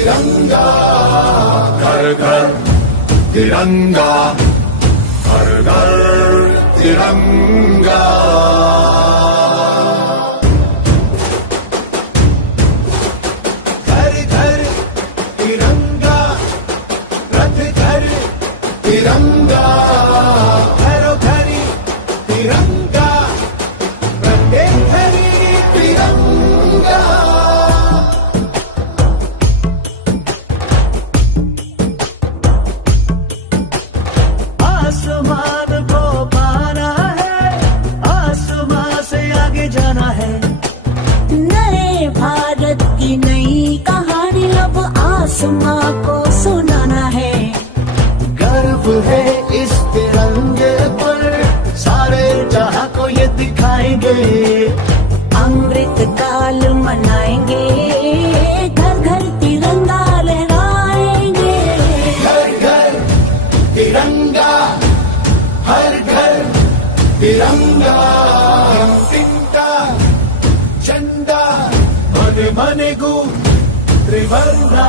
तिरंगा, घर घर तिरंगा, घर घर तिरंगा। घर घर तिरंगा, रथ घर तिरंगा, घरों घरी तिरंगा, प्रत्येक घरी तिरंगा। आसमान को पाना है, आसमान से आगे जाना है। नए भारत की नई कहानी अब आसमां को सुनाना है। गर्व है इस तिरंगे पर, सारे जहां को ये दिखाएंगे। अमृत काल मनाएंगे, घर घर तिरंगा लहराएंगे। घर घर तिरंगा, हर घर तिरंगा। तिंका झंडा मन मन गु त्रिवर्णा।